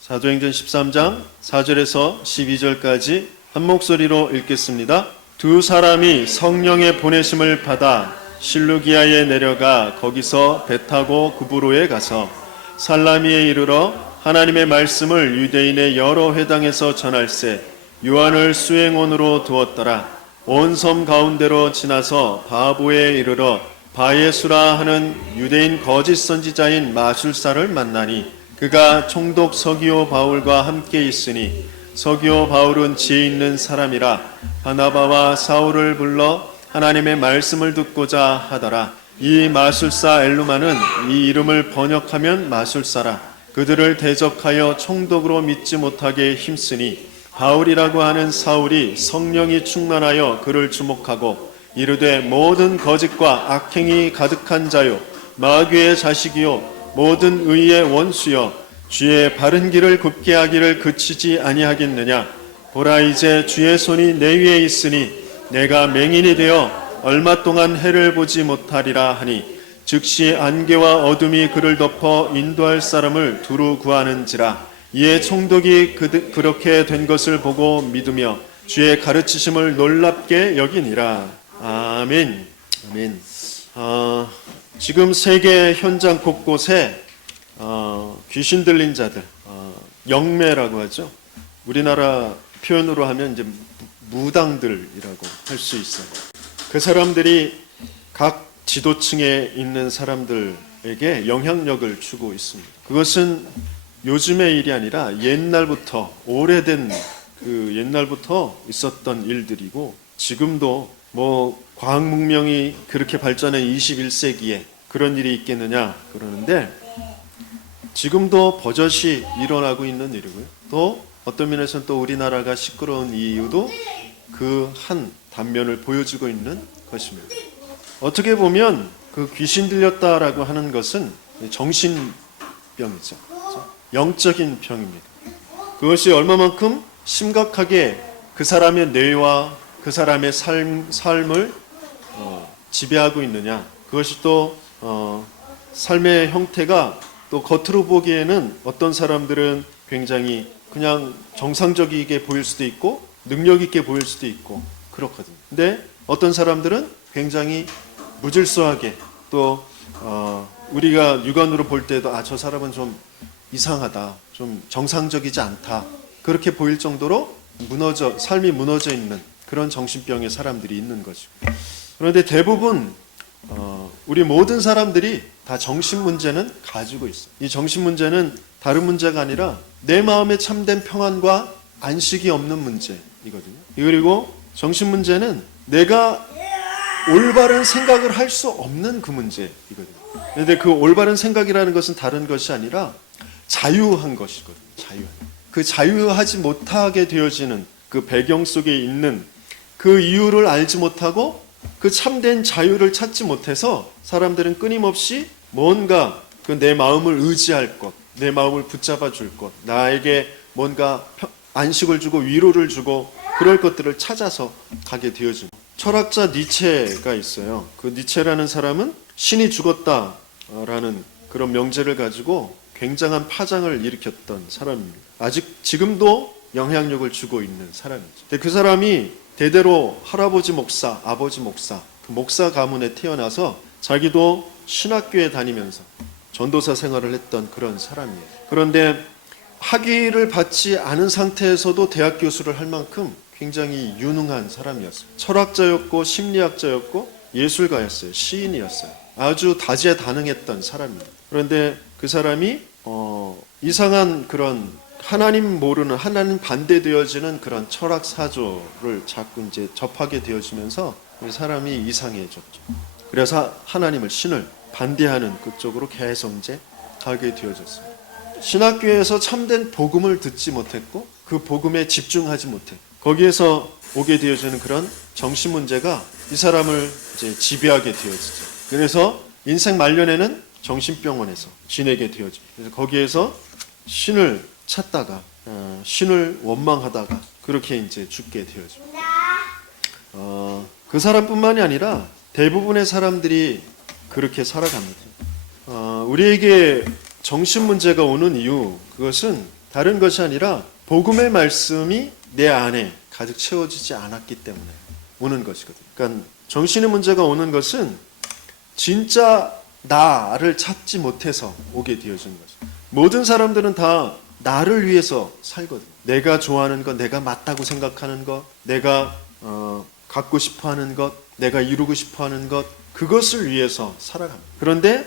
사도행전 13장 4절에서 12절까지 한 목소리로 읽겠습니다. 두 사람이 성령의 보내심을 받아 실루기아에 내려가 거기서 배 타고 구브로에 가서 살라미에 이르러 하나님의 말씀을 유대인의 여러 회당에서 전할세 요한을 수행원으로 두었더라. 온 섬 가운데로 지나서 바보에 이르러 바예수라 하는 유대인 거짓 선지자인 마술사를 만나니 그가 총독 서기오 바울과 함께 있으니 서기오 바울은 지혜 있는 사람이라 바나바와 사울을 불러 하나님의 말씀을 듣고자 하더라. 이 마술사 엘루마는 이 이름을 번역하면 마술사라. 그들을 대적하여 총독으로 믿지 못하게 힘쓰니 바울이라고 하는 사울이 성령이 충만하여 그를 주목하고 이르되 모든 거짓과 악행이 가득한 자요 마귀의 자식이요 모든 의의 원수여 주의 바른 길을 굽게 하기를 그치지 아니하겠느냐. 보라 이제 주의 손이 내 위에 있으니 내가 맹인이 되어 얼마 동안 해를 보지 못하리라 하니 즉시 안개와 어둠이 그를 덮어 인도할 사람을 두루 구하는지라. 이에 총독이 그렇게 된 것을 보고 믿으며 주의 가르치심을 놀랍게 여기니라. 아멘. 아멘. 지금 세계 현장 곳곳에 귀신 들린 자들, 영매라고 하죠. 우리나라 표현으로 하면 이제 무당들이라고 할 수 있어요. 그 사람들이 각 지도층에 있는 사람들에게 영향력을 주고 있습니다. 그것은 요즘의 일이 아니라 옛날부터 오래된 옛날부터 있었던 일들이고 지금도 과학 문명이 그렇게 발전한 21세기에 그런 일이 있겠느냐 그러는데 지금도 버젓이 일어나고 있는 일이고요. 또 어떤 면에서는 또 우리나라가 시끄러운 이유도 그 한 단면을 보여주고 있는 것입니다. 어떻게 보면 그 귀신 들렸다라고 하는 것은 정신병이죠. 영적인 병입니다. 그것이 얼마만큼 심각하게 그 사람의 뇌와 그 사람의 삶을 지배하고 있느냐. 그것이 또 삶의 형태가 또 겉으로 보기에는 어떤 사람들은 굉장히 그냥 정상적이게 보일 수도 있고 능력 있게 보일 수도 있고 그렇거든요. 근데 어떤 사람들은 굉장히 무질서하게 또 우리가 육안으로 볼 때도 저 사람은 좀 이상하다, 좀 정상적이지 않다 그렇게 보일 정도로 삶이 무너져 있는 그런 정신병의 사람들이 있는 거죠. 그런데 대부분 우리 모든 사람들이 다 정신 문제는 가지고 있어요. 이 정신 문제는 다른 문제가 아니라 내 마음에 참된 평안과 안식이 없는 문제이거든요. 그리고 정신 문제는 내가 올바른 생각을 할 수 없는 그 문제이거든요. 그런데 그 올바른 생각이라는 것은 다른 것이 아니라 자유한 것이거든요. 그 자유하지 못하게 되어지는 그 배경 속에 있는 그 이유를 알지 못하고 그 참된 자유를 찾지 못해서 사람들은 끊임없이 뭔가 내 마음을 의지할 것, 내 마음을 붙잡아 줄 것, 나에게 뭔가 안식을 주고 위로를 주고 그럴 것들을 찾아서 가게 되어집니다. 철학자 니체가 있어요. 그 니체라는 사람은 신이 죽었다라는 그런 명제를 가지고 굉장한 파장을 일으켰던 사람입니다. 아직 지금도 영향력을 주고 있는 사람이죠. 근데 그 사람이 대대로 할아버지 목사, 아버지 목사, 그 목사 가문에 태어나서 자기도 신학교에 다니면서 전도사 생활을 했던 그런 사람이에요. 그런데 학위를 받지 않은 상태에서도 대학 교수를 할 만큼 굉장히 유능한 사람이었어요. 철학자였고 심리학자였고 예술가였어요. 시인이었어요. 아주 다재다능했던 사람입니다. 그런데 그 사람이 이상한 그런 하나님 모르는 하나님 반대되어지는 그런 철학 사조를 자꾸 이제 접하게 되어지면서 그 사람이 이상해졌죠. 그래서 신을 반대하는 그쪽으로 계속 이제 가게 되어졌어요. 신학교에서 참된 복음을 듣지 못했고 그 복음에 집중하지 못했고 거기에서 오게 되어지는 그런 정신 문제가 이 사람을 이제 지배하게 되어지죠. 그래서 인생 말년에는 정신병원에서 지내게 되어집니다. 그래서 거기에서 신을 찾다가 신을 원망하다가 그렇게 이제 죽게 되어집니다. 그 사람뿐만이 아니라 대부분의 사람들이 그렇게 살아갑니다. 우리에게 정신 문제가 오는 이유, 그것은 다른 것이 아니라 복음의 말씀이 내 안에 가득 채워지지 않았기 때문에 오는 것이거든요. 그러니까 정신의 문제가 오는 것은 진짜 나를 찾지 못해서 오게 되어진 거죠. 모든 사람들은 다 나를 위해서 살거든요. 내가 좋아하는 것, 내가 맞다고 생각하는 것, 내가 갖고 싶어하는 것, 내가 이루고 싶어하는 것, 그것을 위해서 살아갑니다. 그런데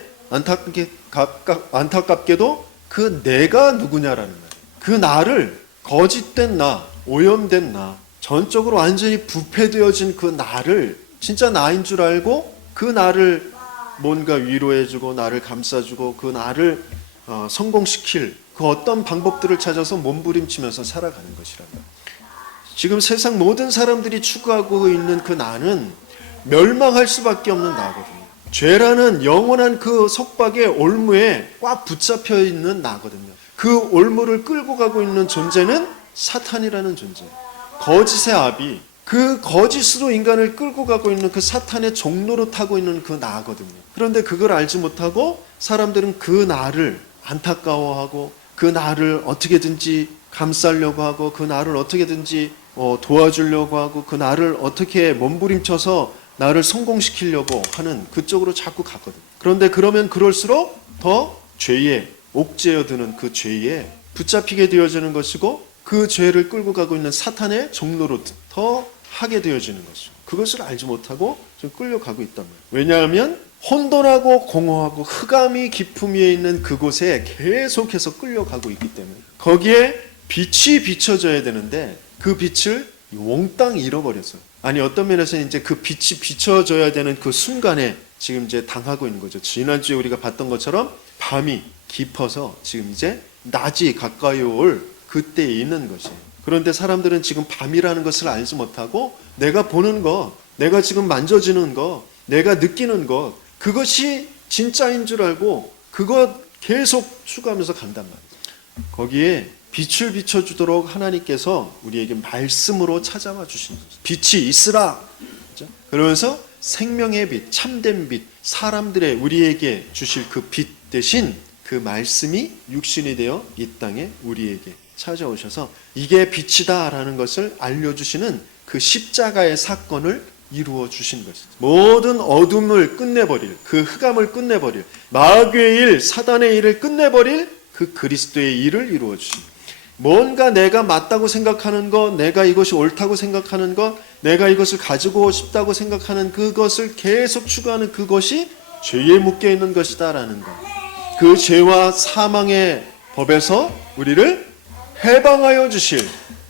안타깝게도 그 내가 누구냐라는 거예요. 그 나를 거짓된 나, 오염된 나, 전적으로 완전히 부패되어진 그 나를 진짜 나인 줄 알고 그 나를 뭔가 위로해주고 나를 감싸주고 그 나를 성공시킬 그 어떤 방법들을 찾아서 몸부림치면서 살아가는 것이라고. 지금 세상 모든 사람들이 추구하고 있는 그 나는 멸망할 수밖에 없는 나거든요. 죄라는 영원한 그 속박의 올무에 꽉 붙잡혀 있는 나거든요. 그 올무를 끌고 가고 있는 존재는 사탄이라는 존재. 거짓의 아비, 그 거짓으로 인간을 끌고 가고 있는 그 사탄의 종로로 타고 있는 그 나거든요. 그런데 그걸 알지 못하고 사람들은 그 나를 안타까워하고 그 나를 어떻게든지 감싸려고 하고 그 나를 어떻게든지 도와주려고 하고 그 나를 어떻게 몸부림쳐서 나를 성공시키려고 하는 그쪽으로 자꾸 갔거든요. 그런데 그러면 그럴수록 더 죄에 옥죄어 드는 그 죄에 붙잡히게 되어지는 것이고 그 죄를 끌고 가고 있는 사탄의 종로로 더 하게 되어지는 것이죠. 그것을 알지 못하고 좀 끌려가고 있단 말이에요. 왜냐하면 혼돈하고 공허하고 흑암이 깊음 위에 있는 그곳에 계속해서 끌려가고 있기 때문에 거기에 빛이 비춰져야 되는데 그 빛을 몽땅 잃어버렸어요. 아니 어떤 면에서는 이제 그 빛이 비춰져야 되는 그 순간에 지금 이제 당하고 있는 거죠. 지난주에 우리가 봤던 것처럼 밤이 깊어서 지금 이제 낮이 가까이 올 그때에 있는 것이에요. 그런데 사람들은 지금 밤이라는 것을 알지 못하고 내가 보는 것, 내가 지금 만져지는 것, 내가 느끼는 것, 그것이 진짜인 줄 알고 그것 계속 추구하면서 간단 말이에요. 거기에 빛을 비춰주도록 하나님께서 우리에게 말씀으로 찾아와 주신 거죠. 빛이 있으라. 그렇죠? 그러면서 생명의 빛, 참된 빛, 사람들의 우리에게 주실 그 빛 대신 그 말씀이 육신이 되어 이 땅에 우리에게 찾아오셔서 이게 빛이다라는 것을 알려주시는 그 십자가의 사건을 이루어 주신 것이죠. 모든 어둠을 끝내버릴, 그 흑암을 끝내버릴, 마귀의 일, 사단의 일을 끝내버릴 그 그리스도의 일을 이루어 주신 거예요. 뭔가 내가 맞다고 생각하는 것, 내가 이것이 옳다고 생각하는 것, 내가 이것을 가지고 싶다고 생각하는 그것을 계속 추구하는 그것이 죄에 묶여 있는 것이다라는 것. 그 죄와 사망의 법에서 우리를 해방하여 주실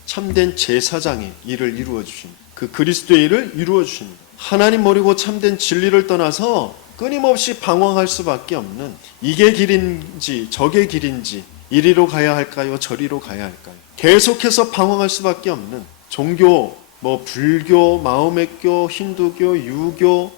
참된 제사장의 일을 이루어 주신 그 그리스도의 일을 이루어 주십니다. 하나님 모르고 참된 진리를 떠나서 끊임없이 방황할 수밖에 없는 이게 길인지 저게 길인지 이리로 가야 할까요? 저리로 가야 할까요? 계속해서 방황할 수밖에 없는 종교, 불교, 마호메교, 힌두교, 유교,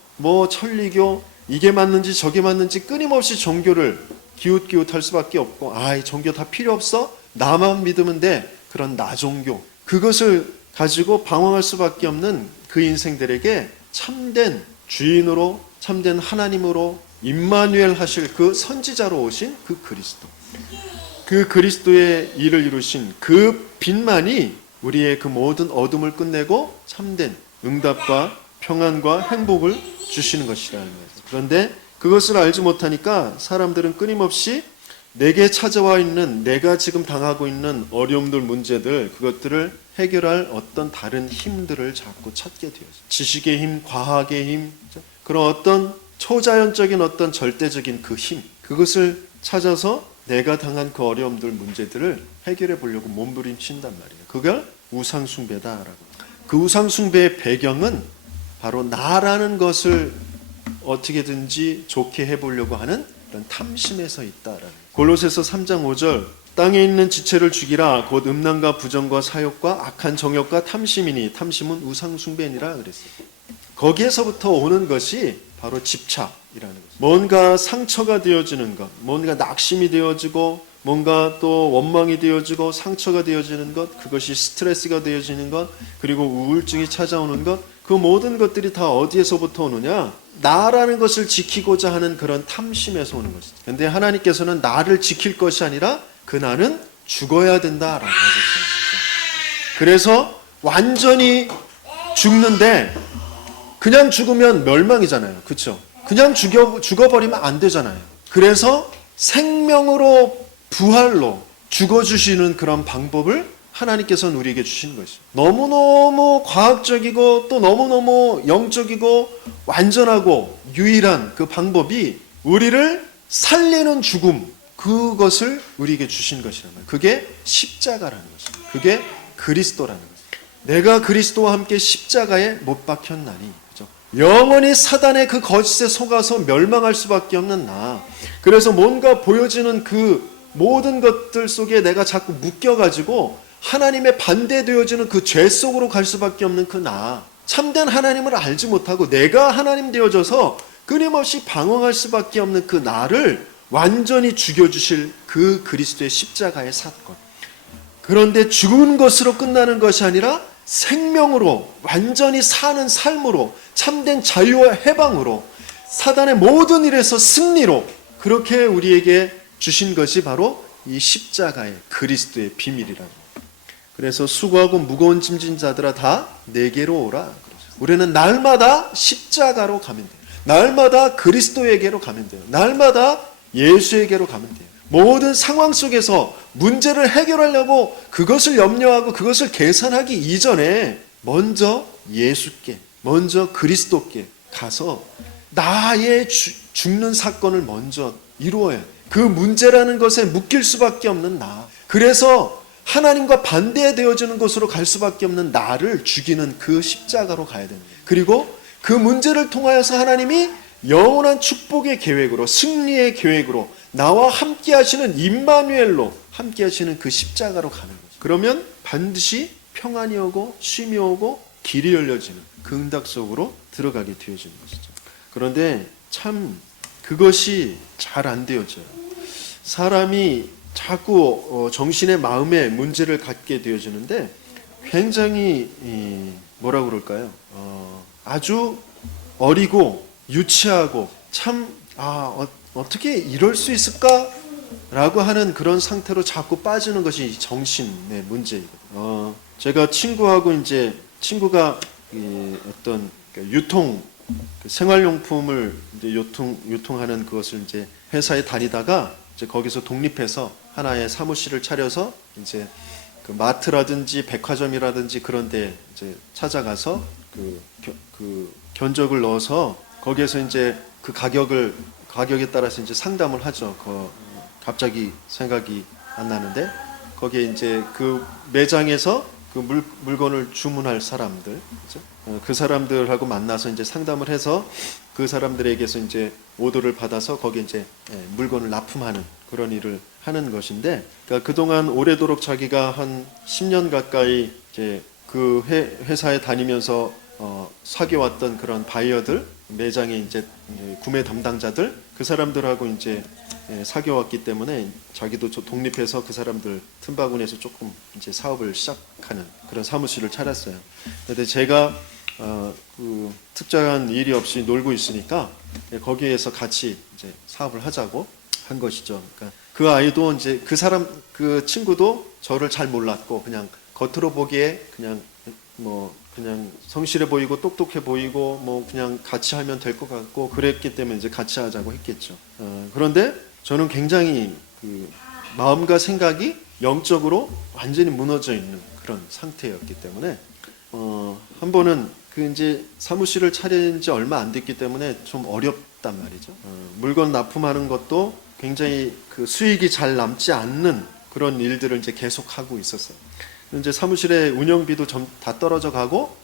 천리교 이게 맞는지 저게 맞는지 끊임없이 종교를 기웃기웃할 수밖에 없고 이 종교 다 필요 없어? 나만 믿으면 돼. 그런 나종교 그것을 가지고 방황할 수밖에 없는 그 인생들에게 참된 주인으로 참된 하나님으로 임마누엘 하실 그 선지자로 오신 그 그리스도 그 그리스도의 일을 이루신 그 빛만이 우리의 그 모든 어둠을 끝내고 참된 응답과 평안과 행복을 주시는 것이라는 거예요. 그런데 그것을 알지 못하니까 사람들은 끊임없이 내게 찾아와 있는 내가 지금 당하고 있는 어려움들 문제들 그것들을 해결할 어떤 다른 힘들을 자꾸 찾게 되어요. 지식의 힘, 과학의 힘 그런 어떤 초자연적인 어떤 절대적인 그 힘 그것을 찾아서 내가 당한 그 어려움들 문제들을 해결해 보려고 몸부림친단 말이에요. 그걸 우상숭배다라고. 그 우상숭배의 배경은 바로 나라는 것을 어떻게든지 좋게 해보려고 하는 그런 탐심에서 있다라는. 골로새서 3장 5절 땅에 있는 지체를 죽이라 곧 음란과 부정과 사욕과 악한 정욕과 탐심이니 탐심은 우상숭배니라 그랬어요. 거기에서부터 오는 것이 바로 집착이라는 거죠. 뭔가 상처가 되어지는 것, 뭔가 낙심이 되어지고 뭔가 또 원망이 되어지고 상처가 되어지는 것, 그것이 스트레스가 되어지는 것, 그리고 우울증이 찾아오는 것, 그 모든 것들이 다 어디에서부터 오느냐? 나라는 것을 지키고자 하는 그런 탐심에서 오는 것이죠. 그런데 하나님께서는 나를 지킬 것이 아니라 그 나는 죽어야 된다라고 하셨어요. 그래서 완전히 죽는데 그냥 죽으면 멸망이잖아요. 그렇죠? 그냥 죽어버리면 안 되잖아요. 그래서 생명으로 부활로 죽어주시는 그런 방법을 하나님께서는 우리에게 주시는 것이죠. 너무너무 과학적이고 또 너무너무 영적이고 완전하고 유일한 그 방법이 우리를 살리는 죽음, 그것을 우리에게 주신 것이란 말이에요. 그게 십자가라는 것입니다. 그게 그리스도라는 것입니다. 내가 그리스도와 함께 십자가에 못 박혔나니, 그렇죠? 영원히 사단의 그 거짓에 속아서 멸망할 수밖에 없는 나. 그래서 뭔가 보여지는 그 모든 것들 속에 내가 자꾸 묶여가지고 하나님의 반대되어지는 그 죄 속으로 갈 수밖에 없는 그 나. 참된 하나님을 알지 못하고 내가 하나님 되어져서 끊임없이 방황할 수밖에 없는 그 나를 완전히 죽여주실 그 그리스도의 십자가의 사건. 그런데 죽은 것으로 끝나는 것이 아니라 생명으로, 완전히 사는 삶으로, 참된 자유와 해방으로, 사단의 모든 일에서 승리로 그렇게 우리에게 주신 것이 바로 이 십자가의 그리스도의 비밀이라고. 그래서 수고하고 무거운 짐진 자들아 다 내게로 오라. 우리는 날마다 십자가로 가면 돼요. 날마다 그리스도에게로 가면 돼요. 날마다 예수에게로 가면 돼요. 모든 상황 속에서 문제를 해결하려고 그것을 염려하고 그것을 계산하기 이전에 먼저 예수께, 먼저 그리스도께 가서 나의 죽는 사건을 먼저 이루어야 돼요. 그 문제라는 것에 묶일 수밖에 없는 나. 그래서 하나님과 반대되어지는 것으로 갈 수밖에 없는 나를 죽이는 그 십자가로 가야 됩니다. 그리고 그 문제를 통하여서 하나님이 영원한 축복의 계획으로, 승리의 계획으로 나와 함께 하시는 임마누엘로 함께 하시는 그 십자가로 가는 거죠. 그러면 반드시 평안이 오고 쉼이 오고 길이 열려지는 그 응답 속으로 들어가게 되어지는 것이죠. 그런데 참 그것이 잘 안 되어져요. 사람이 자꾸 정신의 마음의 문제를 갖게 되어지는데 굉장히 뭐라고 그럴까요? 아주 어리고 유치하고 참 어떻게 이럴 수 있을까라고 하는 그런 상태로 자꾸 빠지는 것이 정신의 문제이거든요. 제가 친구가 어떤 유통 생활용품을 이제 유통하는 그것을 이제 회사에 다니다가 이제 거기서 독립해서 하나의 사무실을 차려서 이제 그 마트라든지 백화점이라든지 그런 데 이제 찾아가서 그 견적을 넣어서 거기에서 이제 그 가격에 따라서 이제 상담을 하죠. 갑자기 생각이 안 나는데 거기에 이제 그 매장에서 그 물건을 주문할 사람들, 그렇죠? 그 사람들하고 만나서 이제 상담을 해서 그 사람들에게서 이제 오더를 받아서 거기에 이제 물건을 납품하는 그런 일을 하는 것인데, 그러니까 그동안 오래도록 자기가 한 10년 가까이 이제 그 회사에 다니면서 사귀어왔던 그런 바이어들, 매장의 이제 구매 담당자들, 그 사람들하고 이제 사귀어왔기 때문에 자기도 독립해서 그 사람들 틈바구니에서 조금 이제 사업을 시작하는 그런 사무실을 차렸어요. 그런데 제가 그 특별한 일이 없이 놀고 있으니까 거기에서 같이 이제 사업을 하자고 한 것이죠. 그러니까 그 아이도 이제 그 친구도 저를 잘 몰랐고 그냥 겉으로 보기에 그냥 성실해 보이고 똑똑해 보이고 뭐 그냥 같이 하면 될 것 같고 그랬기 때문에 이제 같이 하자고 했겠죠. 그런데 저는 굉장히 그 마음과 생각이 영적으로 완전히 무너져 있는 그런 상태였기 때문에 한 번은 그 이제 사무실을 차린 지 얼마 안 됐기 때문에 좀 어렵단 말이죠. 물건 납품하는 것도 굉장히 그 수익이 잘 남지 않는 그런 일들을 이제 계속 하고 있었어요. 이제 사무실의 운영비도 좀 다 떨어져 가고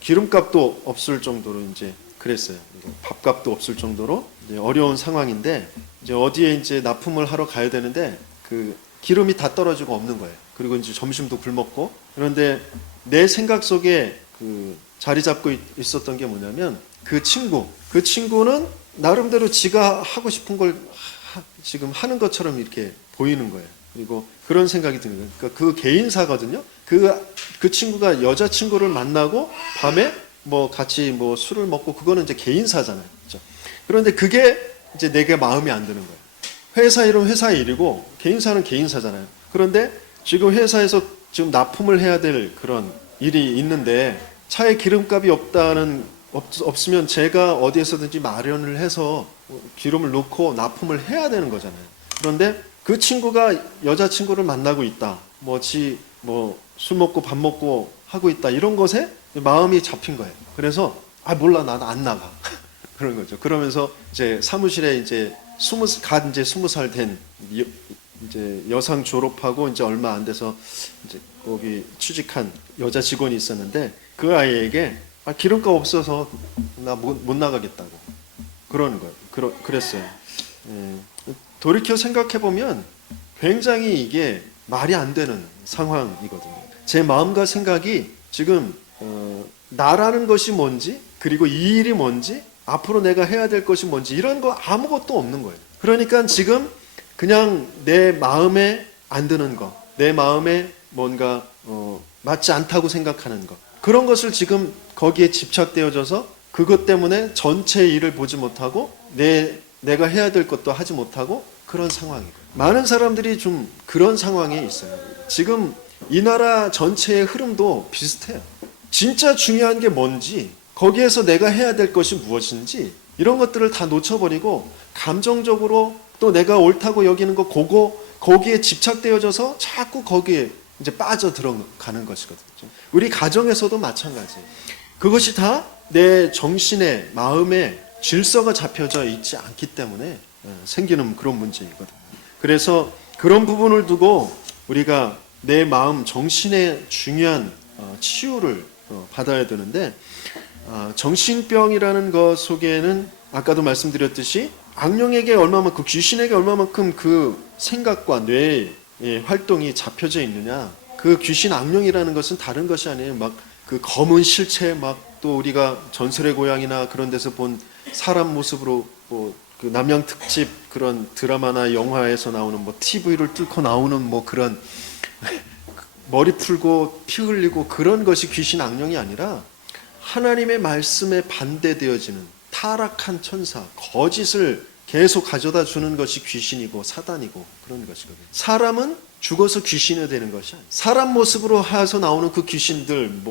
기름값도 없을 정도로 이제 그랬어요. 밥값도 없을 정도로 이제 어려운 상황인데 이제 어디에 이제 납품을 하러 가야 되는데 그 기름이 다 떨어지고 없는 거예요. 그리고 이제 점심도 굶었고. 그런데 내 생각 속에 그 자리 잡고 있었던 게 뭐냐면 그 친구는 나름대로 지가 하고 싶은 걸 지금 하는 것처럼 이렇게 보이는 거예요. 그리고 그런 생각이 드는 거예요. 그러니까 그 개인사거든요. 그 친구가 여자친구를 만나고 밤에 뭐 같이 뭐 술을 먹고 그거는 이제 개인사잖아요. 그렇죠? 그런데 그게 이제 내게 마음에 안 드는 거예요. 회사 일은 회사 일이고 개인사는 개인사잖아요. 그런데 지금 회사에서 지금 납품을 해야 될 그런 일이 있는데 차에 기름값이 없으면 제가 어디에서든지 마련을 해서 기름을 넣고 납품을 해야 되는 거잖아요. 그런데 그 친구가 여자친구를 만나고 있다. 술 먹고 밥 먹고 하고 있다. 이런 것에 마음이 잡힌 거예요. 그래서 몰라, 난 안 나가. 그런 거죠. 그러면서 이제 사무실에 이제 20살 된 이제 여상 졸업하고 이제 얼마 안 돼서 이제 거기 취직한 여자 직원이 있었는데 그 아이에게 기름값 없어서 나 못 나가겠다고 그러는 거예요. 그랬어요. 돌이켜 생각해 보면 굉장히 이게 말이 안 되는 상황이거든요. 제 마음과 생각이 지금 나라는 것이 뭔지, 그리고 이 일이 뭔지, 앞으로 내가 해야 될 것이 뭔지 이런 거 아무것도 없는 거예요. 그러니까 지금 그냥 내 마음에 안 드는 거, 내 마음에 뭔가 맞지 않다고 생각하는 것, 그런 것을 지금 거기에 집착되어져서 그것 때문에 전체 일을 보지 못하고 내가 해야 될 것도 하지 못하고 그런 상황이고, 많은 사람들이 좀 그런 상황에 있어요. 지금 이 나라 전체의 흐름도 비슷해요. 진짜 중요한 게 뭔지, 거기에서 내가 해야 될 것이 무엇인지 이런 것들을 다 놓쳐버리고 감정적으로 또 내가 옳다고 여기는 거 거기에 집착되어져서 자꾸 거기에 이제 빠져 들어가는 것이거든요. 우리 가정에서도 마찬가지예요. 그것이 다 내 정신에, 마음에 질서가 잡혀져 있지 않기 때문에 생기는 그런 문제이거든요. 그래서 그런 부분을 두고 우리가 내 마음, 정신의 중요한 치유를 받아야 되는데, 정신병이라는 것 속에는 아까도 말씀드렸듯이 악령에게 얼마만큼, 귀신에게 얼마만큼 그 생각과 뇌의 활동이 잡혀져 있느냐. 그 귀신 악령이라는 것은 다른 것이 아니에요. 막 그 검은 실체, 막 또 우리가 전설의 고향이나 그런 데서 본 사람 모습으로 그 남양 특집 그런 드라마나 영화에서 나오는 TV를 뚫고 나오는 그런 머리 풀고 피 흘리고 그런 것이 귀신 악령이 아니라 하나님의 말씀에 반대되어지는 타락한 천사, 거짓을 계속 가져다 주는 것이 귀신이고 사단이고 그런 것이거든요. 사람은 죽어서 귀신이 되는 것이 아니에요. 사람 모습으로 해서 나오는 그 귀신들,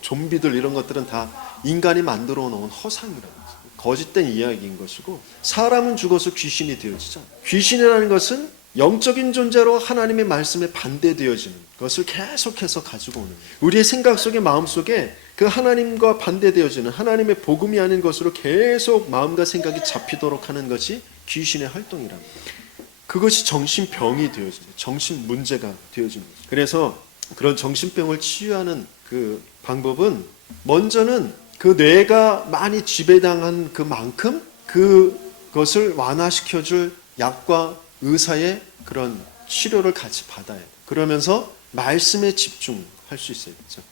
좀비들 이런 것들은 다 인간이 만들어 놓은 허상이라는 거죠. 거짓된 이야기인 것이고, 사람은 죽어서 귀신이 되어지죠. 귀신이라는 것은 영적인 존재로 하나님의 말씀에 반대되어지는 것을 계속해서 가지고 오는 거예요. 우리의 생각 속에, 마음 속에 그 하나님과 반대되어지는 하나님의 복음이 아닌 것으로 계속 마음과 생각이 잡히도록 하는 것이 귀신의 활동이라는 거예요. 그것이 정신병이 되어지는, 정신 문제가 되어지는 거죠. 그래서 그런 정신병을 치유하는 그 방법은, 먼저는 그 뇌가 많이 지배당한 그만큼 그것을 완화시켜줄 약과 의사의 그런 치료를 같이 받아야 돼요. 그러면서 말씀에 집중할 수 있어야겠죠.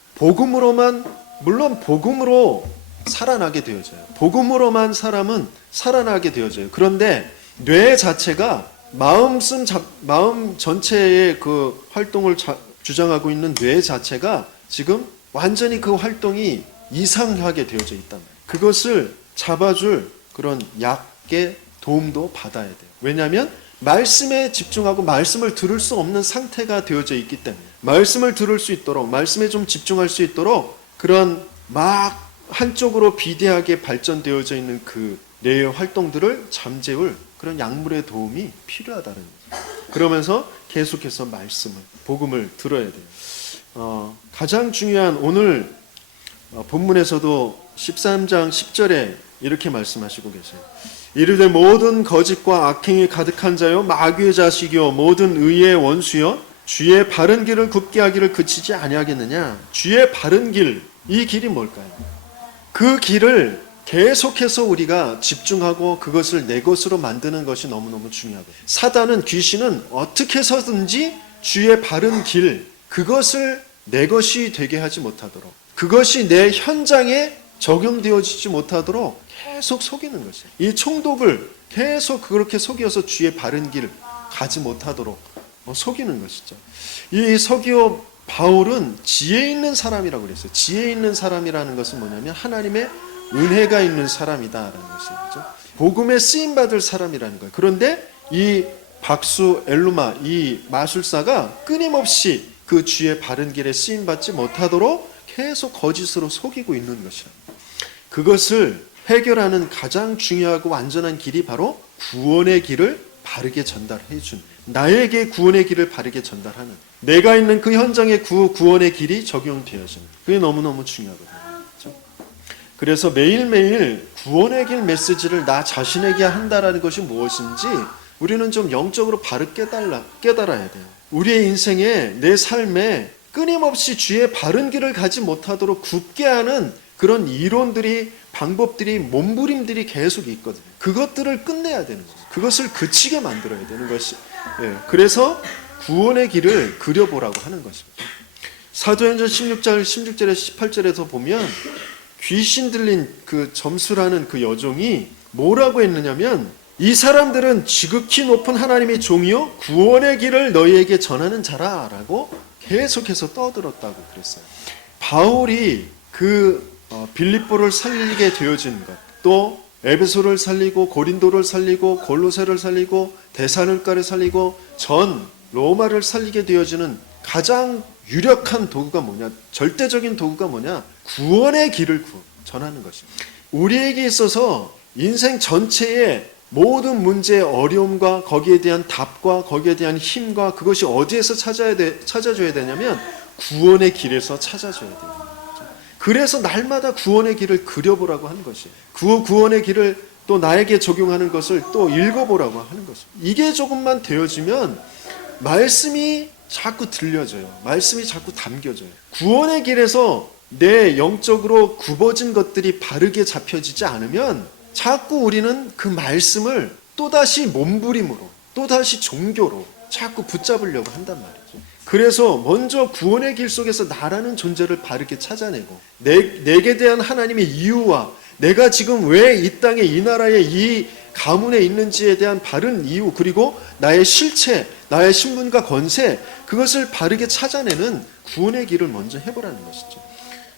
물론 복음으로 살아나게 되어져요. 복음으로만 사람은 살아나게 되어져요. 그런데 뇌 자체가 마음 전체의 그 활동을 주장하고 있는 뇌 자체가 지금 완전히 그 활동이 이상하게 되어져 있단 말이에요. 그것을 잡아줄 그런 약의 도움도 받아야 돼요. 왜냐하면 말씀에 집중하고 말씀을 들을 수 없는 상태가 되어져 있기 때문에, 말씀을 들을 수 있도록, 말씀에 좀 집중할 수 있도록 그런 막 한쪽으로 비대하게 발전되어져 있는 그 뇌의 활동들을 잠재울 그런 약물의 도움이 필요하다는 거죠. 그러면서 계속해서 복음을 들어야 돼요. 가장 중요한, 오늘 본문에서도 13장 10절에 이렇게 말씀하시고 계세요. 이르되 모든 거짓과 악행이 가득한 자요, 마귀의 자식이요, 모든 의의 원수요, 주의 바른 길을 굽게 하기를 그치지 아니하겠느냐. 주의 바른 길, 이 길이 뭘까요? 그 길을 계속해서 우리가 집중하고 그것을 내 것으로 만드는 것이 너무너무 중요하거든요. 사단은, 귀신은 어떻게 해서든지 주의 바른 길, 그것을 내 것이 되게 하지 못하도록, 그것이 내 현장에 적용되어지지 못하도록 계속 속이는 것이에요. 이 총독을 계속 그렇게 속여서 주의 바른 길 가지 못하도록 속이는 것이죠. 이 서기오 바울은 지혜 있는 사람이라고 그랬어요. 지혜 있는 사람이라는 것은 뭐냐면 하나님의 은혜가 있는 사람이다라는 것이죠. 복음에 쓰임 받을 사람이라는 거예요. 그런데 이 박수 엘루마 이 마술사가 끊임없이 그 주의 바른 길에 쓰임받지 못하도록 계속 거짓으로 속이고 있는 것이라. 그것을 해결하는 가장 중요하고 완전한 길이 바로 구원의 길을 바르게 전달해 준, 나에게 구원의 길을 바르게 전달하는, 내가 있는 그 현장에 구원의 길이 적용되어지는, 그게 너무너무 중요하거든요. 그렇죠? 그래서 매일매일 구원의 길 메시지를 나 자신에게 한다라는 것이 무엇인지 우리는 좀 영적으로 바로 깨달아야 돼요. 우리의 인생에, 내 삶에 끊임없이 주의 바른 길을 가지 못하도록 굽게 하는 그런 이론들이, 방법들이, 몸부림들이 계속 있거든요. 그것들을 끝내야 되는 거죠. 그것을 그치게 만들어야 되는 것이. 그래서 구원의 길을 그려보라고 하는 것입니다. 사도행전 16절, 16절에 18절에서 보면 귀신 들린 그 점수라는 그 여종이 뭐라고 했느냐면, 이 사람들은 지극히 높은 하나님의 종이요 구원의 길을 너희에게 전하는 자라라고 계속해서 떠들었다고 그랬어요. 바울이 그 빌립보를 살리게 되어진 것, 또 에베소를 살리고 고린도를 살리고 골로새를 살리고 데살로니가를 살리고 전 로마를 살리게 되어지는 가장 유력한 도구가 뭐냐, 절대적인 도구가 뭐냐, 구원의 길을 전하는 것입니다. 우리에게 있어서 인생 전체의 모든 문제의 어려움과 거기에 대한 답과 거기에 대한 힘과 그것이 어디에서 찾아줘야 되냐면 구원의 길에서 찾아줘야 돼요. 그래서 날마다 구원의 길을 그려보라고 하는 것이에요. 그 구원의 길을 또 나에게 적용하는 것을 또 읽어보라고 하는 것입니다. 이게 조금만 되어지면 말씀이 자꾸 들려져요. 말씀이 자꾸 담겨져요. 구원의 길에서 내 영적으로 굽어진 것들이 바르게 잡혀지지 않으면 자꾸 우리는 그 말씀을 또다시 몸부림으로, 또다시 종교로 자꾸 붙잡으려고 한단 말이죠. 그래서 먼저 구원의 길 속에서 나라는 존재를 바르게 찾아내고, 내게 대한 하나님의 이유와 내가 지금 왜 이 땅에, 이 나라에, 이 가문에 있는지에 대한 바른 이유, 그리고 나의 실체, 나의 신분과 권세, 그것을 바르게 찾아내는 구원의 길을 먼저 해보라는 것이죠.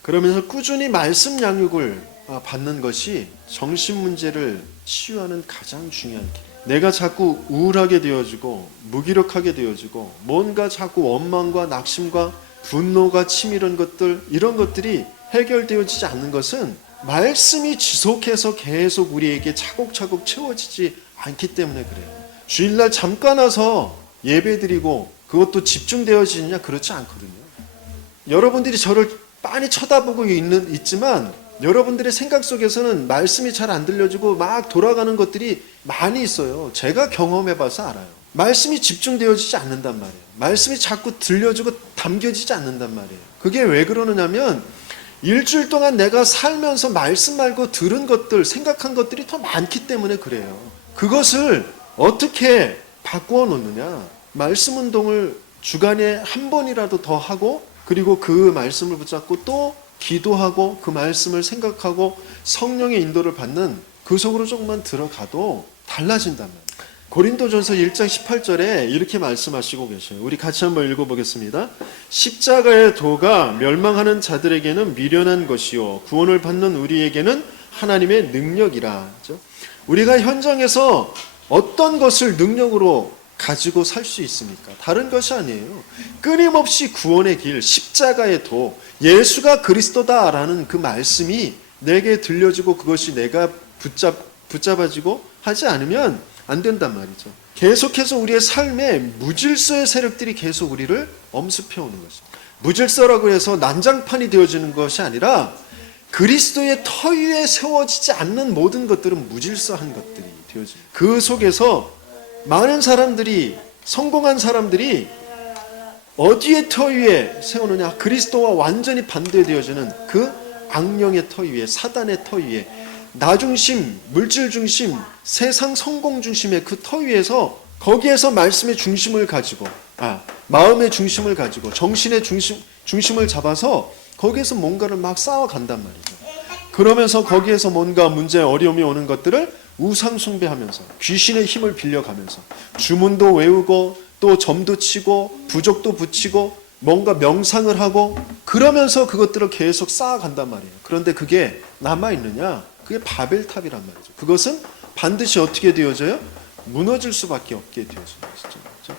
그러면서 꾸준히 말씀 양육을 받는 것이 정신 문제를 치유하는 가장 중요한 길. 내가 자꾸 우울하게 되어지고 무기력하게 되어지고 뭔가 자꾸 원망과 낙심과 분노가 치밀은 것들, 이런 것들이 해결되어지지 않는 것은 말씀이 지속해서 계속 우리에게 차곡차곡 채워지지 않기 때문에 그래요. 주일날 잠깐 와서 예배드리고 그것도 집중되어지느냐? 그렇지 않거든요. 여러분들이 저를 빤히 쳐다보고 있지만 여러분들의 생각 속에서는 말씀이 잘 안 들려지고 막 돌아가는 것들이 많이 있어요. 제가 경험해봐서 알아요. 말씀이 집중되어지지 않는단 말이에요. 말씀이 자꾸 들려지고 담겨지지 않는단 말이에요. 그게 왜 그러느냐면 일주일 동안 내가 살면서 말씀 말고 들은 것들, 생각한 것들이 더 많기 때문에 그래요. 그것을 어떻게 바꾸어 놓느냐? 말씀 운동을 주간에 한 번이라도 더 하고, 그리고 그 말씀을 붙잡고 또 기도하고 그 말씀을 생각하고 성령의 인도를 받는 그 속으로 조금만 들어가도 달라진단 말이에요. 고린도전서 1장 18절에 이렇게 말씀하시고 계셔요. 우리 같이 한번 읽어보겠습니다. 십자가의 도가 멸망하는 자들에게는 미련한 것이요 구원을 받는 우리에게는 하나님의 능력이라. 그렇죠? 우리가 현장에서 어떤 것을 능력으로 가지고 살 수 있습니까? 다른 것이 아니에요. 끊임없이 구원의 길, 십자가의 도, 예수가 그리스도다라는 그 말씀이 내게 들려지고 그것이 내가 붙잡아지고 하지 않으면 안 된단 말이죠. 계속해서 우리의 삶에 무질서의 세력들이 계속 우리를 엄습해오는 것이죠. 무질서라고 해서 난장판이 되어지는 것이 아니라 그리스도의 터 위에 세워지지 않는 모든 것들은 무질서한 것들이 되어집니다. 그 속에서 많은 사람들이, 성공한 사람들이 어디에 터 위에 세우느냐? 그리스도와 완전히 반대되어지는 그 악령의 터 위에, 사단의 터 위에, 나 중심, 물질 중심, 세상 성공 중심의 그 터 위에서, 거기에서 말씀의 중심을 가지고, 마음의 중심을 가지고 정신의 중심을 잡아서 거기에서 뭔가를 막 쌓아간단 말이죠. 그러면서 거기에서 뭔가 문제, 어려움이 오는 것들을 우상 숭배하면서 귀신의 힘을 빌려가면서 주문도 외우고 또 점도 치고 부적도 붙이고 뭔가 명상을 하고 그러면서 그것들을 계속 쌓아간단 말이에요. 그런데 그게 남아있느냐? 그게 바벨탑이란 말이죠. 그것은 반드시 어떻게 되어져요? 무너질 수밖에 없게 되어진 것이죠. 그렇죠?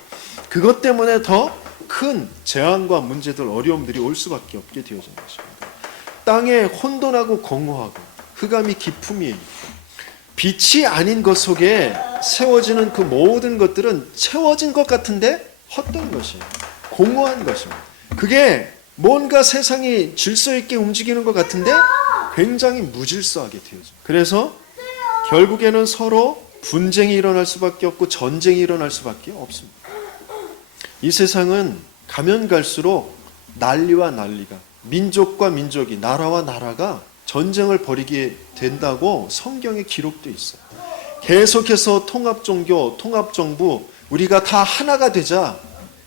그것 때문에 더 큰 재앙과 문제들, 어려움들이 올 수밖에 없게 되어진 것입니다. 땅에 혼돈하고 공허하고 흑암이 기품이 있고 빛이 아닌 것 속에 세워지는 그 모든 것들은 채워진 것 같은데 헛된 것이에요. 공허한 것입니다. 그게 뭔가 세상이 질서 있게 움직이는 것 같은데 굉장히 무질서하게 되어져요. 그래서 결국에는 서로 분쟁이 일어날 수밖에 없고 전쟁이 일어날 수밖에 없습니다. 이 세상은 가면 갈수록 난리와 난리가, 민족과 민족이, 나라와 나라가 전쟁을 벌이게 된다고 성경에 기록되어 있어요. 계속해서 통합종교, 통합정부, 우리가 다 하나가 되자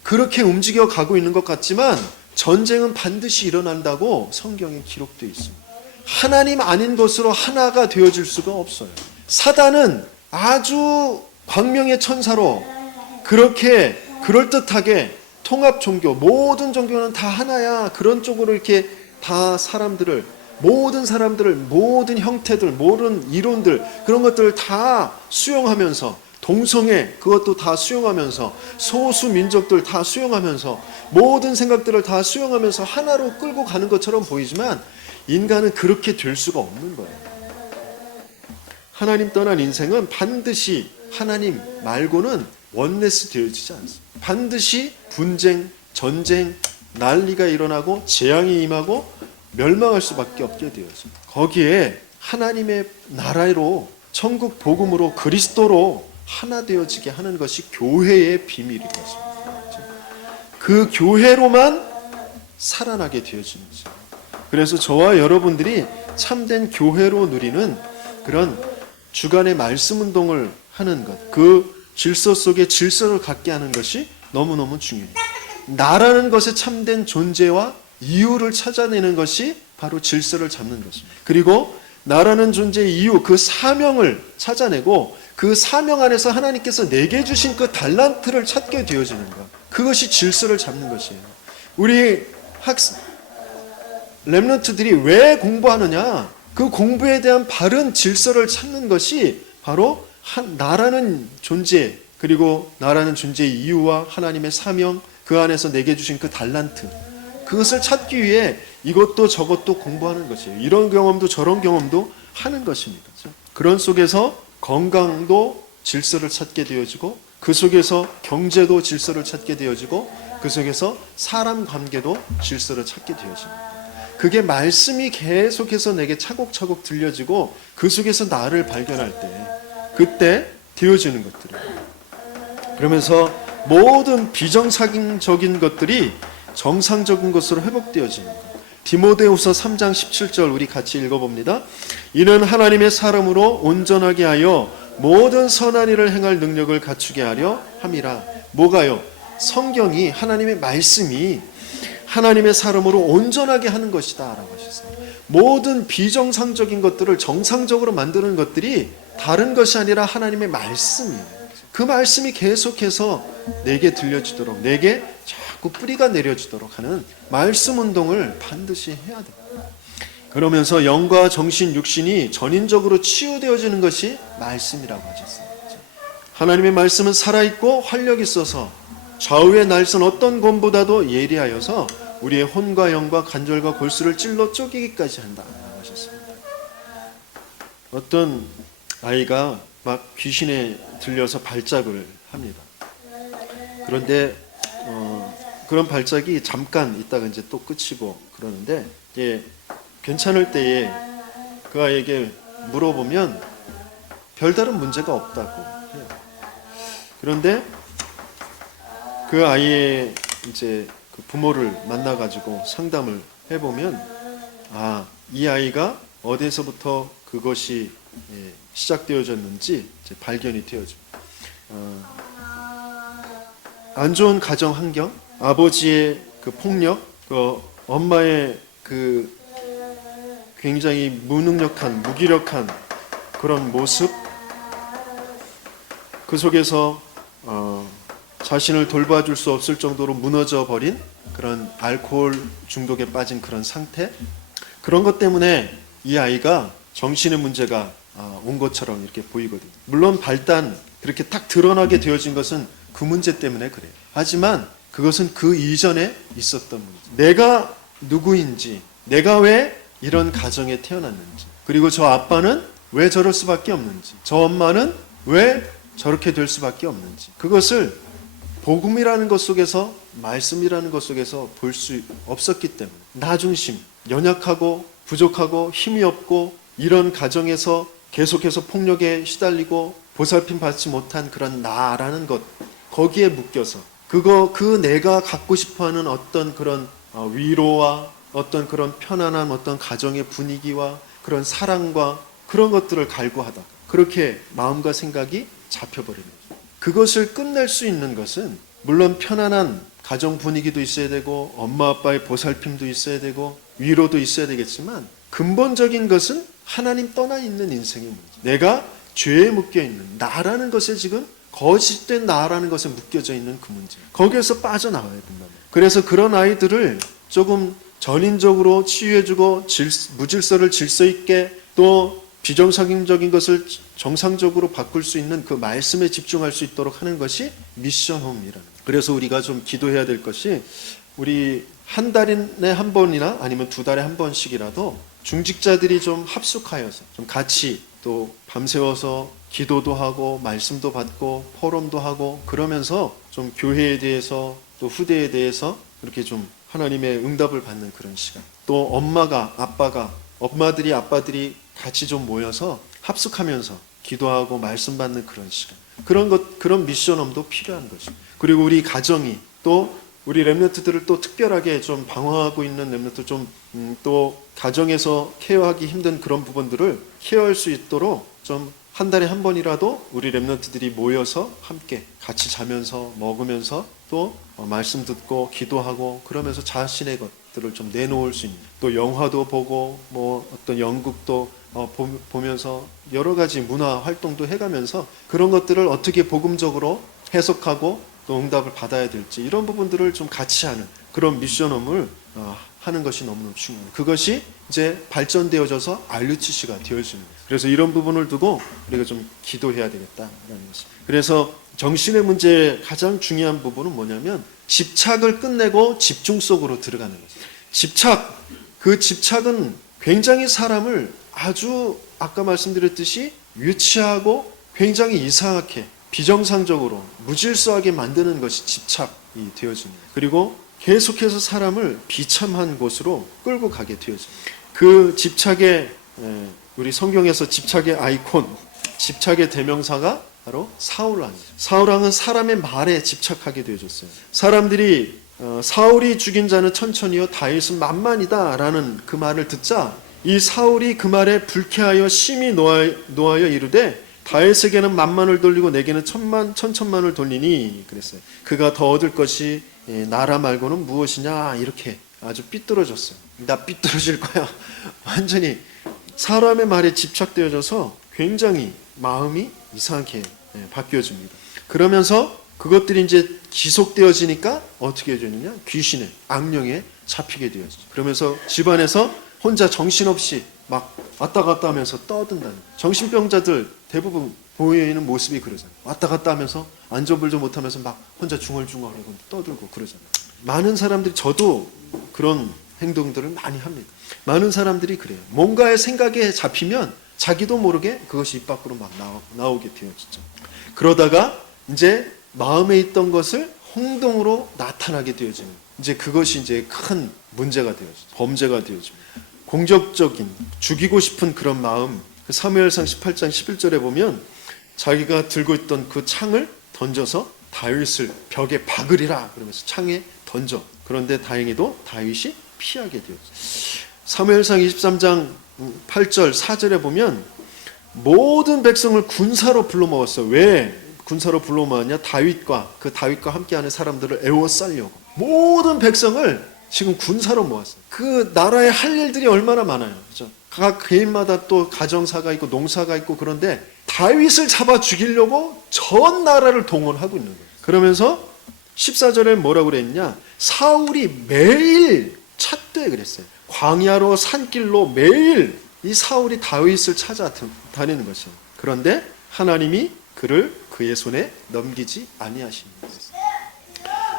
그렇게 움직여 가고 있는 것 같지만 전쟁은 반드시 일어난다고 성경에 기록되어 있습니다. 하나님 아닌 것으로 하나가 되어질 수가 없어요. 사단은 아주 광명의 천사로 그렇게 그럴듯하게 통합 종교, 모든 종교는 다 하나야, 그런 쪽으로 이렇게 다 사람들을, 모든 사람들을, 모든 형태들, 모든 이론들, 그런 것들을 다 수용하면서, 동성애 그것도 다 수용하면서, 소수 민족들 다 수용하면서, 모든 생각들을 다 수용하면서 하나로 끌고 가는 것처럼 보이지만 인간은 그렇게 될 수가 없는 거예요. 하나님 떠난 인생은 반드시 하나님 말고는 원네스 되어지지 않습니다. 반드시 분쟁, 전쟁, 난리가 일어나고 재앙이 임하고 멸망할 수밖에 없게 되어져요. 거기에 하나님의 나라로, 천국 복음으로, 그리스도로 하나 되어지게 하는 것이 교회의 비밀인 것입니다. 그 교회로만 살아나게 되어지는 거죠. 그래서 저와 여러분들이 참된 교회로 누리는 그런 주간의 말씀 운동을 하는 것, 그 질서 속에 질서를 갖게 하는 것이 너무너무 중요해요. 나라는 것의 참된 존재와 이유를 찾아내는 것이 바로 질서를 잡는 것입니다. 그리고 나라는 존재의 이유, 그 사명을 찾아내고 그 사명 안에서 하나님께서 내게 주신 그 달란트를 찾게 되어지는 것, 그것이 질서를 잡는 것이에요. 우리 렘넌트들이 왜 공부하느냐? 그 공부에 대한 바른 질서를 찾는 것이 바로 나라는 존재, 그리고 나라는 존재의 이유와 하나님의 사명, 그 안에서 내게 주신 그 달란트, 그것을 찾기 위해 이것도 저것도 공부하는 것이에요. 이런 경험도 저런 경험도 하는 것입니다. 그런 속에서 건강도 질서를 찾게 되어지고, 그 속에서 경제도 질서를 찾게 되어지고, 그 속에서 사람 관계도 질서를 찾게 되어집니다. 그게 말씀이 계속해서 내게 차곡차곡 들려지고 그 속에서 나를 발견할 때, 그때 되어지는 것들이에요. 그러면서 모든 비정상적인 것들이 정상적인 것으로 회복되어지는 것. 디모데후서 3장 17절 우리 같이 읽어봅니다. 이는 하나님의 사람으로 온전하게 하여 모든 선한 일을 행할 능력을 갖추게 하려 함이라. 뭐가요? 성경이, 하나님의 말씀이 하나님의 사람으로 온전하게 하는 것이다 라고 하셨어요. 모든 비정상적인 것들을 정상적으로 만드는 것들이 다른 것이 아니라 하나님의 말씀이에요. 그 말씀이 계속해서 내게 들려지도록, 내게 자꾸 뿌리가 내려지도록 하는 말씀 운동을 반드시 해야 됩니다. 그러면서 영과 정신, 육신이 전인적으로 치유되어지는 것이 말씀이라고 하셨어요. 하나님의 말씀은 살아있고 활력 있어서 좌우의 날선 어떤 검보다도 예리하여서 우리의 혼과 영과 관절과 골수를 찔러 쪼개기까지 한다고 하셨습니다. 어떤 아이가 막 귀신에 들려서 발작을 합니다. 그런데 그런 발작이 잠깐 있다가 이제 또 끝이고 그러는데, 괜찮을 때에 그 아이에게 물어보면 별다른 문제가 없다고 해요. 그런데 그 아이의 이제 그 부모를 만나가지고 상담을 해보면, 이 아이가 어디서부터 그것이 시작되어졌는지 이제 발견이 되어집니다. 안 좋은 가정 환경, 아버지의 그 폭력, 그 엄마의 그 굉장히 무능력한, 무기력한 그런 모습, 그 속에서 자신을 돌봐줄 수 없을 정도로 무너져 버린 그런 알코올 중독에 빠진 그런 상태, 그런 것 때문에 이 아이가 정신의 문제가 온 것처럼 이렇게 보이거든요. 물론 발단, 그렇게 딱 드러나게 되어진 것은 그 문제 때문에 그래요. 하지만 그것은 그 이전에 있었던 문제. 내가 누구인지, 내가 왜 이런 가정에 태어났는지, 그리고 저 아빠는 왜 저럴 수밖에 없는지, 저 엄마는 왜 저렇게 될 수밖에 없는지, 그것을 복음이라는 것 속에서, 말씀이라는 것 속에서 볼 수 없었기 때문에 나 중심, 연약하고 부족하고 힘이 없고 이런 가정에서 계속해서 폭력에 시달리고 보살핌 받지 못한 그런 나라는 것, 거기에 묶여서 그 내가 갖고 싶어하는 어떤 그런 위로와 어떤 그런 편안한 어떤 가정의 분위기와 그런 사랑과 그런 것들을 갈구하다가 그렇게 마음과 생각이 잡혀버리는 거죠. 그것을 끝낼 수 있는 것은 물론 편안한 가정 분위기도 있어야 되고 엄마 아빠의 보살핌도 있어야 되고 위로도 있어야 되겠지만 근본적인 것은 하나님 떠나 있는 인생의 문제, 내가 죄에 묶여 있는 나라는 것에 지금 거짓된 나라는 것에 묶여져 있는 그 문제, 거기에서 빠져나와야 된단 말이에요. 그래서 그런 아이들을 조금 전인적으로 치유해주고 무질서를 질서 있게 또 비정상적인 것을 정상적으로 바꿀 수 있는 그 말씀에 집중할 수 있도록 하는 것이 미션홈이라는 거예요. 그래서 우리가 좀 기도해야 될 것이, 우리 한 달에 한 번이나 아니면 두 달에 한 번씩이라도 중직자들이 좀 합숙하여서 좀 같이 또 밤새워서 기도도 하고 말씀도 받고 포럼도 하고 그러면서 좀 교회에 대해서 또 후대에 대해서 이렇게 좀 하나님의 응답을 받는 그런 시간, 또 엄마들이 아빠들이 같이 좀 모여서 합숙하면서 기도하고 말씀 받는 그런 시간, 그런 미션홈도 필요한 거죠. 그리고 우리 가정이 또 우리 렘넌트들을 또 특별하게 좀 방황하고 있는 렘넌트, 또 가정에서 케어하기 힘든 그런 부분들을 케어할 수 있도록 좀 한 달에 한 번이라도 우리 렘넌트들이 모여서 함께 같이 자면서 먹으면서 또 말씀 듣고 기도하고 그러면서 자신의 것들을 좀 내놓을 수 있는, 또 영화도 보고 뭐 어떤 연극도 보면서 여러 가지 문화 활동도 해가면서 그런 것들을 어떻게 복음적으로 해석하고 또 응답을 받아야 될지, 이런 부분들을 좀 같이 하는 그런 미션홈을 하는 것이 너무너무 중요해요. 그것이 이제 발전되어져서 RUTC가 되어지는 거예요. 그래서 이런 부분을 두고 우리가 좀 기도해야 되겠다라는 것입니다. 그래서 정신의 문제의 가장 중요한 부분은 뭐냐면 집착을 끝내고 집중 속으로 들어가는 거죠. 그 집착은 굉장히 사람을 아주 아까 말씀드렸듯이 유치하고 굉장히 이상하게 비정상적으로 무질서하게 만드는 것이 집착이 되어집니다. 그리고 계속해서 사람을 비참한 곳으로 끌고 가게 되어집니다. 그 집착의, 우리 성경에서 집착의 아이콘, 집착의 대명사가 바로 사울왕이죠. 사울왕은 사람의 말에 집착하게 되어졌어요. 사람들이 사울이 죽인 자는 천천히요 다윗은 만만이다 라는 그 말을 듣자 이 사울이 그 말에 불쾌하여 심히 노하여 이르되 다윗에게는 만만을 돌리고 내게는 천천만을 돌리니 그랬어요. 그가 더 얻을 것이 나라 말고는 무엇이냐, 이렇게 아주 삐뚤어졌어요. 나 삐뚤어질 거야. 완전히 사람의 말에 집착되어져서 굉장히 마음이 이상하게 바뀌어집니다. 그러면서 그것들이 이제 지속되어지니까 어떻게 되느냐, 귀신의 악령에 잡히게 되어지죠. 그러면서 집안에서 혼자 정신없이 막 왔다 갔다 하면서 떠든다는 거예요. 정신병자들 대부분 보이는 모습이 그러잖아요. 왔다 갔다 하면서 안전불조 못하면서 막 혼자 중얼중얼하고 떠들고 그러잖아요. 많은 사람들이, 저도 그런 행동들을 많이 합니다. 많은 사람들이 그래요. 뭔가의 생각에 잡히면 자기도 모르게 그것이 입 밖으로 막 나오게 되어지죠. 그러다가 이제 마음에 있던 것을 행동으로 나타나게 되어지는, 이제 그것이 이제 큰 문제가 되어지죠. 범죄가 되어집니다. 공격적인, 죽이고 싶은 그런 마음, 사무엘상 18장 11절에 보면 자기가 들고 있던 그 창을 던져서 다윗을 벽에 박으리라 그러면서 창에 던져. 그런데 다행히도 다윗이 피하게 되었어요. 사무엘상 23장 8절 4절에 보면 모든 백성을 군사로 불러 모았어요. 왜 군사로 불러 모았냐? 다윗과 함께하는 사람들을 애워싸려고 모든 백성을 지금 군사로 모았어요. 그 나라에 할 일들이 얼마나 많아요. 그렇죠? 각 개인마다 또 가정사가 있고 농사가 있고, 그런데 다윗을 잡아 죽이려고 전 나라를 동원하고 있는 거예요. 그러면서 14절에 뭐라고 그랬냐? 사울이 매일 찾되 그랬어요. 광야로 산길로 매일 이 사울이 다윗을 찾아 다니는 것이에요. 그런데 하나님이 그를 그의 손에 넘기지 아니하십니다.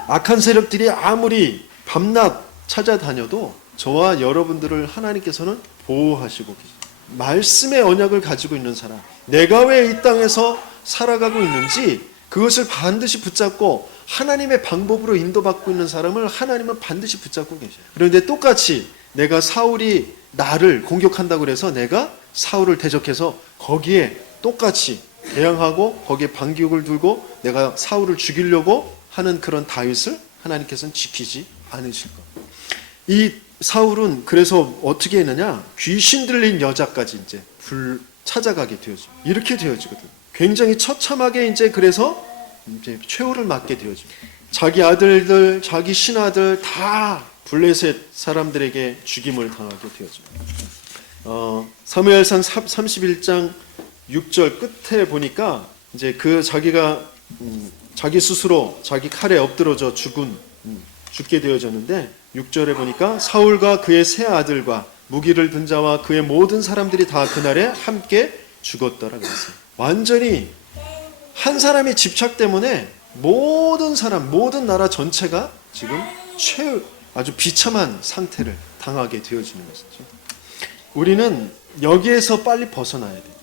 악한 세력들이 아무리 밤낮 찾아다녀도 저와 여러분들을 하나님께서는 보호하시고 계십니다. 말씀의 언약을 가지고 있는 사람, 내가 왜 이 땅에서 살아가고 있는지 그것을 반드시 붙잡고 하나님의 방법으로 인도받고 있는 사람을 하나님은 반드시 붙잡고 계셔요. 그런데 똑같이 내가 사울이 나를 공격한다고 해서 내가 사울을 대적해서 거기에 똑같이 대항하고 거기에 반격을 두고 내가 사울을 죽이려고 하는 그런 다윗을 하나님께서는 지키지 않으실 겁니다. 이 사울은 그래서 어떻게 했느냐? 귀신 들린 여자까지 이제 찾아가게 되어져. 이렇게 되어지거든. 굉장히 처참하게 이제 그래서 이제 최후를 맞게 되어집니다. 자기 아들들, 자기 신하들 다 블레셋 사람들에게 죽임을 당하게 되어집니다. 사무엘상 31장 6절 끝에 보니까 이제 그 자기가 자기 스스로 자기 칼에 엎드러져 죽게 되어졌는데 6절에 보니까 사울과 그의 세 아들과 무기를 든 자와 그의 모든 사람들이 다 그날에 함께 죽었더라 그랬어요. 완전히 한 사람의 집착 때문에 모든 사람, 모든 나라 전체가 지금 아주 비참한 상태를 당하게 되어지는 것이죠. 우리는 여기에서 빨리 벗어나야 돼요.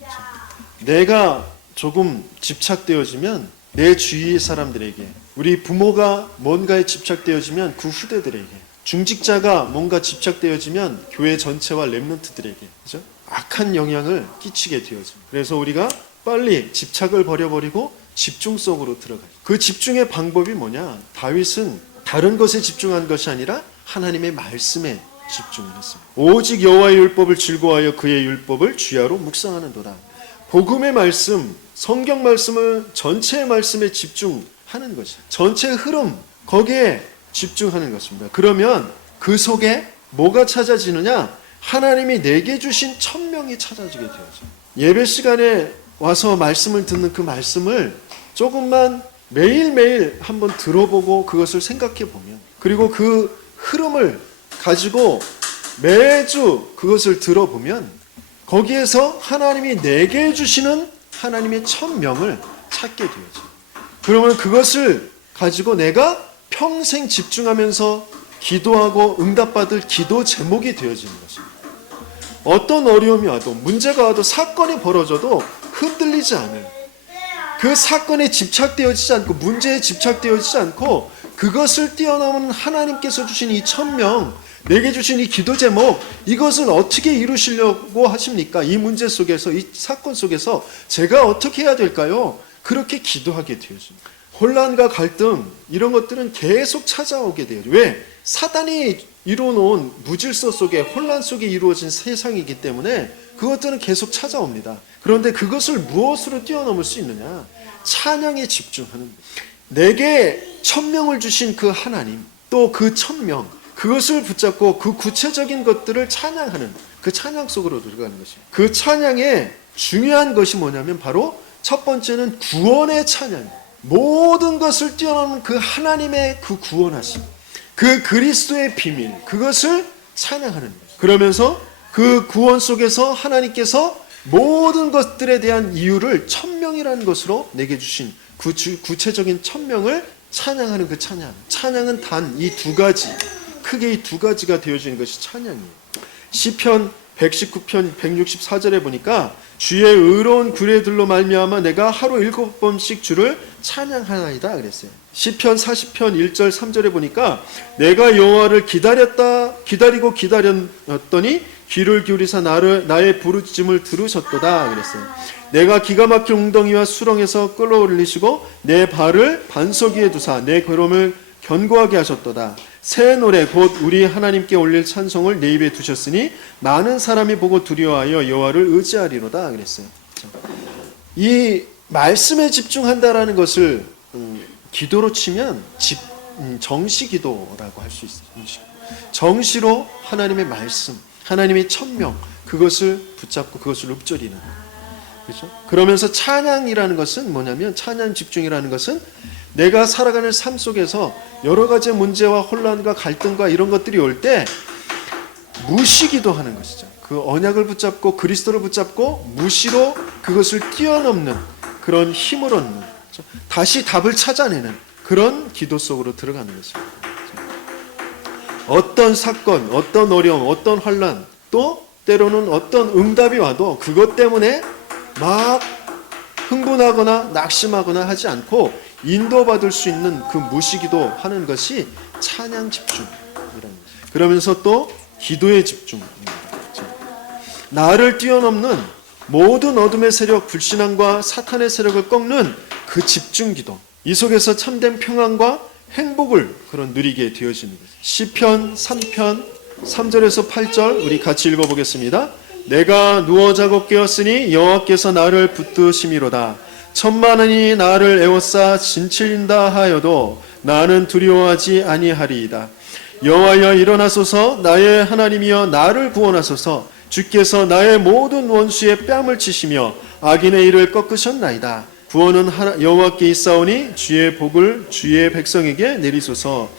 내가 조금 집착되어지면 내 주위의 사람들에게, 우리 부모가 뭔가에 집착되어지면 그 후대들에게, 중직자가 뭔가 집착되어지면 교회 전체와 렘넌트들에게, 그죠? 악한 영향을 끼치게 되어집니다. 그래서 우리가 빨리 집착을 버려버리고 집중 속으로 들어가요. 그 집중의 방법이 뭐냐? 다윗은 다른 것에 집중한 것이 아니라 하나님의 말씀에 집중을 했습니다. 오직 여호와의 율법을 즐거워하여 그의 율법을 주야로 묵상하는도다. 복음의 말씀, 성경 말씀을 전체의 말씀에 집중하는 것이에요. 전체의 흐름, 거기에 집중하는 것입니다. 그러면 그 속에 뭐가 찾아지느냐? 하나님이 내게 주신 천명이 찾아지게 되어져요. 예배 시간에 와서 말씀을 듣는 그 말씀을 조금만 매일매일 한번 들어보고 그것을 생각해 보면, 그리고 그 흐름을 가지고 매주 그것을 들어보면 거기에서 하나님이 내게 주시는 하나님의 천명을 찾게 되어져요. 그러면 그것을 가지고 내가 평생 집중하면서 기도하고 응답받을 기도 제목이 되어지는 것입니다. 어떤 어려움이 와도, 문제가 와도, 사건이 벌어져도 흔들리지 않을, 그 사건에 집착되어지지 않고, 문제에 집착되어지지 않고, 그것을 뛰어넘은 하나님께서 주신 이 천명, 내게 주신 이 기도 제목, 이것을 어떻게 이루시려고 하십니까? 이 문제 속에서, 이 사건 속에서 제가 어떻게 해야 될까요? 그렇게 기도하게 되어집니다. 혼란과 갈등, 이런 것들은 계속 찾아오게 돼요. 왜? 사단이 이루어놓은 무질서 속에, 혼란 속에 이루어진 세상이기 때문에 그것들은 계속 찾아옵니다. 그런데 그것을 무엇으로 뛰어넘을 수 있느냐? 찬양에 집중하는, 내게 천명을 주신 그 하나님, 또 그 천명, 그것을 붙잡고 그 구체적인 것들을 찬양하는, 그 찬양 속으로 들어가는 것입니다. 그 찬양의 중요한 것이 뭐냐면 바로 첫 번째는 구원의 찬양, 모든 것을 뛰어넘는 그 하나님의 그 구원하심, 그 그리스도의 비밀, 그것을 찬양하는 거예요. 그러면서 그 구원 속에서 하나님께서 모든 것들에 대한 이유를 천명이라는 것으로 내게 주신 그 구체적인 천명을 찬양하는 그 찬양. 찬양은 단 이 두 가지, 크게 이 두 가지가 되어지는 것이 찬양이에요. 시편 119편 164절에 보니까 주의 의로운 규례들로 말미암아 내가 하루 7번씩 주를 찬양하나이다 그랬어요. 시편 40편 1절 3절에 보니까 내가 여호와를 기다리고 기다렸더니 귀를 기울이사 나의 부르짖음을 들으셨도다 그랬어요. 내가 기가 막힌 웅덩이와 수렁에서 끌어올리시고 내 발을 반석 위에 두사 내 걸음을 견고하게 하셨도다. 새 노래 곧 우리 하나님께 올릴 찬송을 내 입에 두셨으니 많은 사람이 보고 두려워하여 여호와를 의지하리로다 그랬어요. 이 말씀에 집중한다라는 것을 기도로 치면 정시기도라고 할 수 있어요. 정시로 하나님의 말씀, 하나님의 천명, 그것을 붙잡고 그것을 읊조리는, 그렇죠? 그러면서 찬양이라는 것은 뭐냐면, 찬양 집중이라는 것은 내가 살아가는 삶 속에서 여러 가지 문제와 혼란과 갈등과 이런 것들이 올 때 무시기도 하는 것이죠. 그 언약을 붙잡고 그리스도를 붙잡고 무시로 그것을 뛰어넘는 그런 힘을 얻는, 다시 답을 찾아내는 그런 기도 속으로 들어가는 것입니다. 어떤 사건, 어떤 어려움, 어떤 환난, 또 때로는 어떤 응답이 와도 그것 때문에 막 흥분하거나 낙심하거나 하지 않고 인도받을 수 있는 그 무시기도 하는 것이 찬양 집중이라는 거죠. 그러면서 또 기도의 집중입니다. 나를 뛰어넘는 모든 어둠의 세력, 불신앙과 사탄의 세력을 꺾는 그 집중 기도. 이 속에서 참된 평안과 행복을 그런 누리게 되어지는 거죠. 시편 3편 3절에서 8절 우리 같이 읽어보겠습니다. 내가 누워 작업 깨었으니 여호와께서 나를 붙드심이로다. 천만원이 나를 에워싸 진칠린다 하여도 나는 두려워하지 아니하리이다. 여호와여 일어나소서. 나의 하나님이여 나를 구원하소서. 주께서 나의 모든 원수의 뺨을 치시며 악인의 일을 꺾으셨나이다. 구원은 여호와께 있사오니 주의 복을 주의 백성에게 내리소서.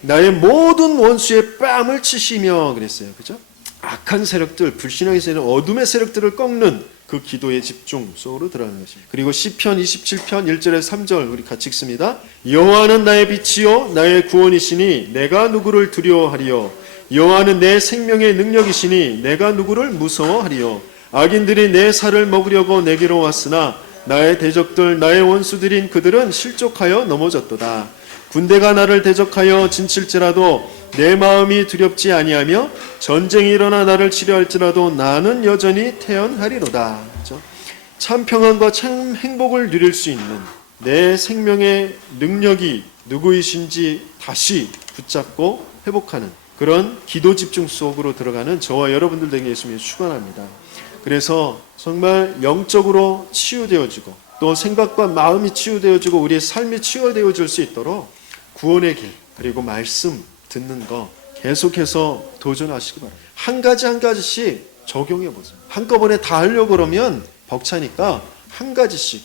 나의 모든 원수의 뺨을 치시며 그랬어요. 그죠? 악한 세력들, 불신앙의 세력, 어둠의 세력들을 꺾는 그 기도의 집중 속으로 들어가는 것입니다. 그리고 시편 27편 1절에서 3절 우리 같이 읽습니다. 여호와는 나의 빛이요 나의 구원이시니 내가 누구를 두려워하리요. 여호와는 내 생명의 능력이시니 내가 누구를 무서워하리요. 악인들이 내 살을 먹으려고 내게로 왔으나 나의 대적들 나의 원수들인 그들은 실족하여 넘어졌도다. 군대가 나를 대적하여 진칠지라도 내 마음이 두렵지 아니하며 전쟁이 일어나 나를 치료할지라도 나는 여전히 태연하리로다. 그렇죠? 참 평안과 참 행복을 누릴 수 있는 내 생명의 능력이 누구이신지 다시 붙잡고 회복하는 그런 기도 집중 속으로 들어가는 저와 여러분들 되게 예수님이 축원합니다. 그래서 정말 영적으로 치유되어지고 또 생각과 마음이 치유되어지고 우리의 삶이 치유되어질 수 있도록 구원의 길 그리고 말씀 듣는 거 계속해서 도전하시기 바랍니다. 한 가지 한 가지씩 적용해 보세요. 한꺼번에 다 하려고 그러면 벅차니까 한 가지씩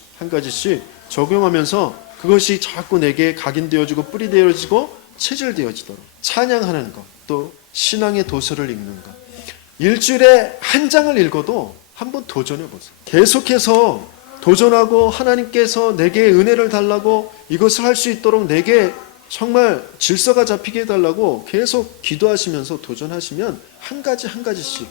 적용하면서 그것이 자꾸 내게 각인되어지고 뿌리되어지고 체질되어지도록 찬양하는 것, 또 신앙의 도서를 읽는 것. 일주일에 한 장을 읽어도 한번 도전해 보세요. 계속해서 도전하고 하나님께서 내게 은혜를 달라고 이것을 할 수 있도록 내게 정말 질서가 잡히게 해달라고 계속 기도하시면서 도전하시면 한 가지 한 가지씩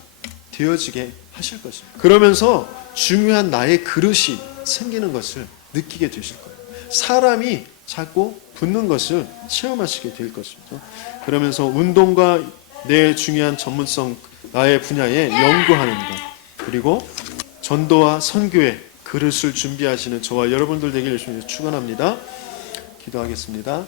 되어지게 하실 것입니다. 그러면서 중요한 나의 그릇이 생기는 것을 느끼게 되실 거예요. 사람이 자꾸 붙는 것을 체험하시게 될 것입니다. 그러면서 운동과 내 중요한 전문성 나의 분야에 연구하는 것 그리고 전도와 선교의 그릇을 준비하시는 저와 여러분들 되기를 주님께 축원합니다. 기도하겠습니다.